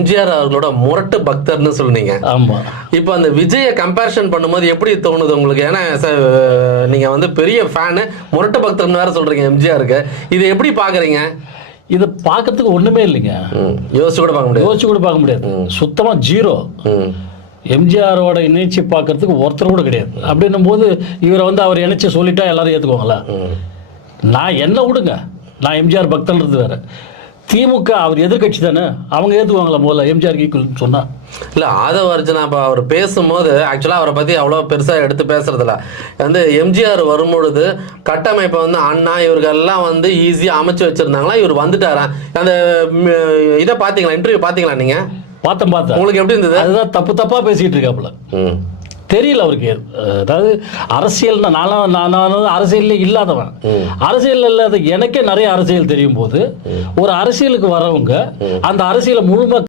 எம்ஜிஆர் அவர்களோட முரட்டு பக்தர்னு சொன்னீங்க. ஆமா. இப்போ அந்த விஜயை கம்பேரிசன் பண்ணும்போது எப்படி தோணுது உங்களுக்கு? ஏன்னா நீங்க வந்து பெரிய ஃபேனு, முரட்டு பக்தர்னு வேற சொல்றீங்க எம்ஜிஆருக்கு. இதை எப்படி பாக்குறீங்க? இதை பார்க்கறதுக்கு ஒண்ணுமே இல்லைங்க. யோசிச்சு கூட பார்க்க முடியாது. சுத்தமா ஜீரோ. எம்ஜிஆரோட இணைச்சி பார்க்கறதுக்கு ஒருத்தர் கூட கிடையாது. அப்படின்னும் போது இவரை வந்து அவர் இணைச்சி சொல்லிட்டா எல்லாரும் ஏற்றுக்குவாங்களா? நான் என்ன விடுங்க, நான் எம்ஜிஆர் பக்தன்றது வேற. திமுக அவர் எதிர்கட்சி தானே, அவங்க ஏற்றுவாங்களா முதல்ல எம்ஜிஆர் ஈக்குவல்னு சொன்னா? இல்லை, ஆதவ அர்ஜுனா இப்போ அவர் பேசும்போது ஆக்சுவலாக அவரை பற்றி அவ்வளோ பெருசாக எடுத்து பேசுறதில்ல. வந்து எம்ஜிஆர் வரும்பொழுது கட்டமைப்பை வந்து அண்ணா இவர்கள்லாம் வந்து ஈஸியாக அமைச்சு வச்சுருந்தாங்களா, இவர் வந்துட்டாராம். அந்த இதை பார்த்தீங்களா, இன்டர்வியூ பார்த்தீங்களா நீங்கள்? பார்த்தேன். உங்களுக்கு எப்படி இருந்தது? அதுதான் தப்பாக பேசிகிட்டு இருக்காப்புல. தெரியல அவருக்கு. அதாவது அரசியல், நான் அரசியல்ல இல்லாதவன். அரசியல் இல்லாத எனக்கே நிறைய அரசியல் தெரியும் போது ஒரு அரசியலுக்கு வரவங்க அந்த அரசியலை முழுமை